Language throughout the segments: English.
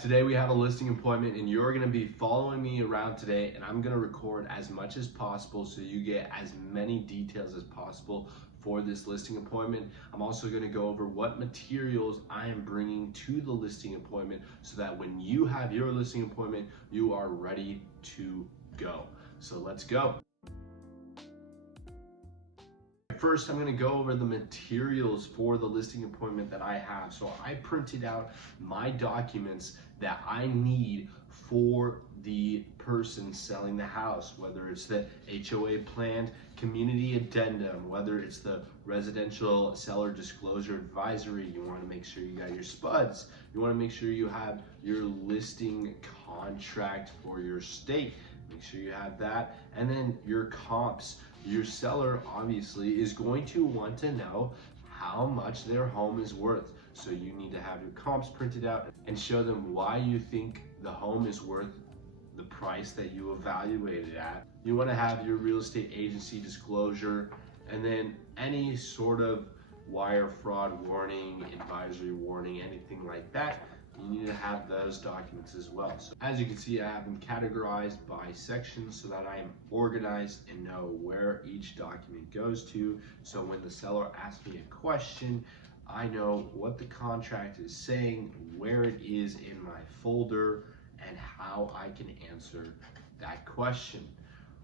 today we have a listing appointment and you're gonna be following me around today, and I'm gonna record as much as possible so you get as many details as possible for this listing appointment. I'm also gonna go over what materials I am bringing to the listing appointment so that when you have your listing appointment, you are ready to go. So let's go. First, I'm gonna go over the materials for the listing appointment that I have. So I printed out my documents that I need for the person selling the house, whether it's the HOA plan, community addendum, whether it's the residential seller disclosure advisory. You wanna make sure you got your spuds. You wanna make sure you have your listing contract for your state. Make sure you have that. And then your comps. Your seller obviously is going to want to know how much their home is worth. So you need to have your comps printed out and show them why you think the home is worth the price that you evaluated at. You want to have your real estate agency disclosure, and then any sort of wire fraud warning, advisory warning, anything like that. You need to have those documents as well. So as you can see, I have them categorized by sections so that I am organized and know where each document goes to. So when the seller asks me a question, I know what the contract is saying, where it is in my folder, and how I can answer that question.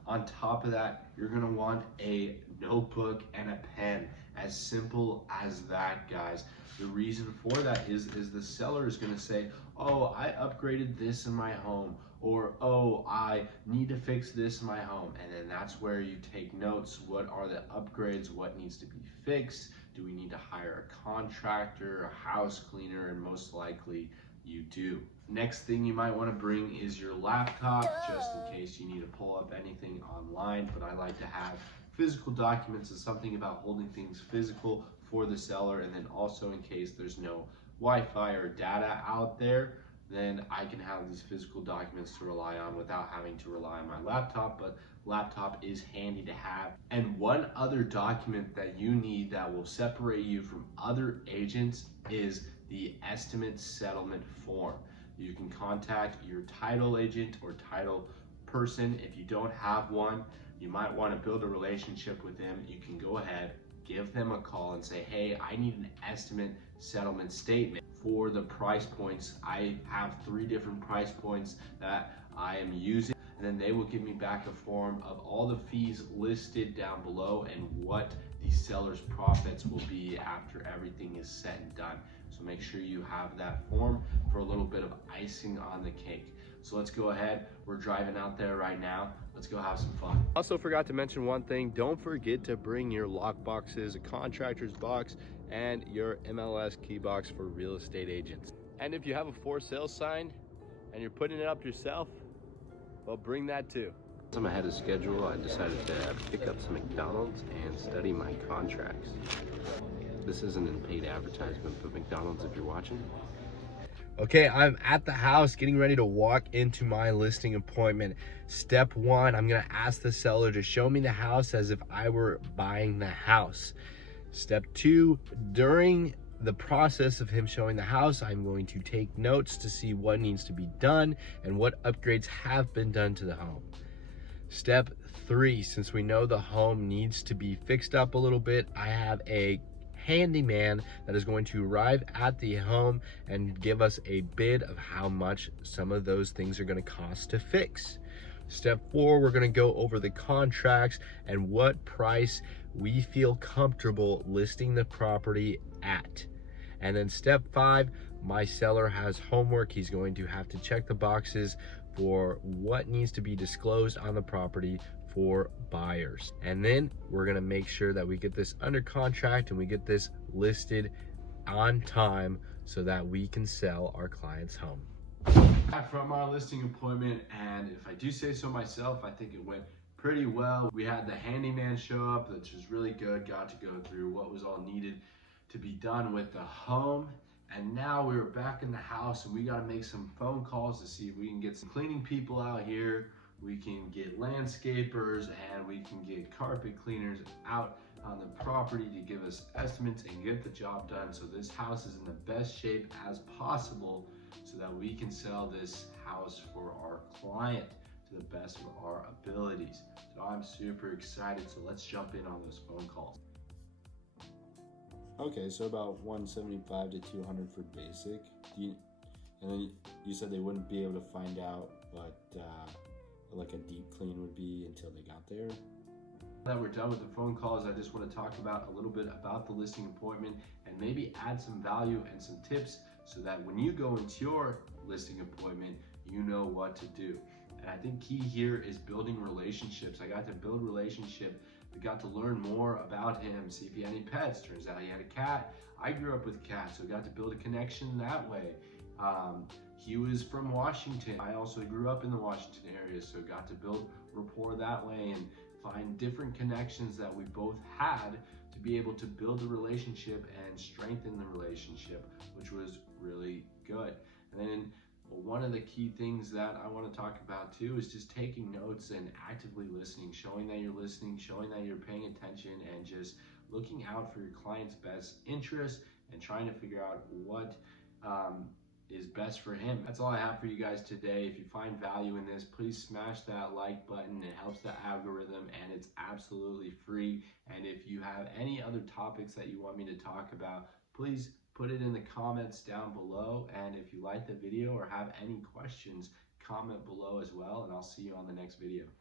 On top of that, you're gonna want a notebook and a pen. As simple as that, guys. The reason for that is the seller is gonna say, oh, I upgraded this in my home, or oh, I need to fix this in my home. And then that's where you take notes. What are the upgrades? What needs to be fixed? Do we need to hire a contractor, a house cleaner? And most likely you do. Next thing you might want to bring is your laptop, just in case you need to pull up anything online. But I like to have physical documents and something about holding things physical for the seller, and then also in case there's no Wi-Fi or data out there, then I can have these physical documents to rely on without having to rely on my laptop. But laptop is handy to have. And one other document that you need that will separate you from other agents is the estimate settlement form. You can contact your title agent or title person. If you don't have one, you might want to build a relationship with them. You can go ahead, give them a call and say, hey, I need an estimate settlement statement for the price points. I have 3 different price points that I am using, and then they will give me back a form of all the fees listed down below and what the seller's profits will be after everything is said and done. So make sure you have that form for a little bit of icing on the cake. So let's go ahead. We're driving out there right now. Let's go have some fun. Also forgot to mention one thing. Don't forget to bring your lock boxes, a contractor's box, and your MLS key box for real estate agents. And if you have a for sale sign and you're putting it up yourself, well, bring that too. I'm ahead of schedule. I decided to pick up some McDonald's and study my contracts. This isn't in paid advertisement, but McDonald's, if you're watching. Okay, I'm at the house getting ready to walk into my listing appointment. Step 1, I'm gonna ask the seller to show me the house as if I were buying the house. Step 2, during the process of him showing the house, I'm going to take notes to see what needs to be done and what upgrades have been done to the home. Step 3, since we know the home needs to be fixed up a little bit, I have a handyman that is going to arrive at the home and give us a bid of how much some of those things are going to cost to fix. Step 4, we're going to go over the contracts and what price we feel comfortable listing the property at. And then step 5, my seller has homework. He's going to have to check the boxes for what needs to be disclosed on the property for buyers. And then we're gonna make sure that we get this under contract and we get this listed on time so that we can sell our client's home. From our listing appointment, and if I do say so myself, I think it went pretty well. We had the handyman show up, which was really good. Got to go through what was all needed to be done with the home. And now we're back in the house and we got to make some phone calls to see if we can get some cleaning people out here. We can get landscapers and we can get carpet cleaners out on the property to give us estimates and get the job done. So this house is in the best shape as possible so that we can sell this house for our client to the best of our abilities. So I'm super excited, so let's jump in on those phone calls. Okay, so about 175 to 200 for basic. And then you said they wouldn't be able to find out what like a deep clean would be until they got there. Now that we're done with the phone calls, I just want to talk about a little bit about the listing appointment and maybe add some value and some tips so that when you go into your listing appointment, you know what to do. And I think key here is building relationships. I got to build relationship. We got to learn more about him, see if he had any pets. Turns out he had a cat. I grew up with cats, so I got to build a connection that way. He was from Washington. I also grew up in the Washington area, so got to build rapport that way and find different connections that we both had to be able to build the relationship and strengthen the relationship, which was really good. And then one of the key things that I want to talk about too is just taking notes and actively listening, showing that you're listening, showing that you're paying attention, and just looking out for your client's best interest and trying to figure out what is best for him. That's all I have for you guys today. If you find value in this, please smash that like button. It helps the algorithm and it's absolutely free. And if you have any other topics that you want me to talk about, please put it in the comments down below. And if you like the video or have any questions, comment below as well, and I'll see you on the next video.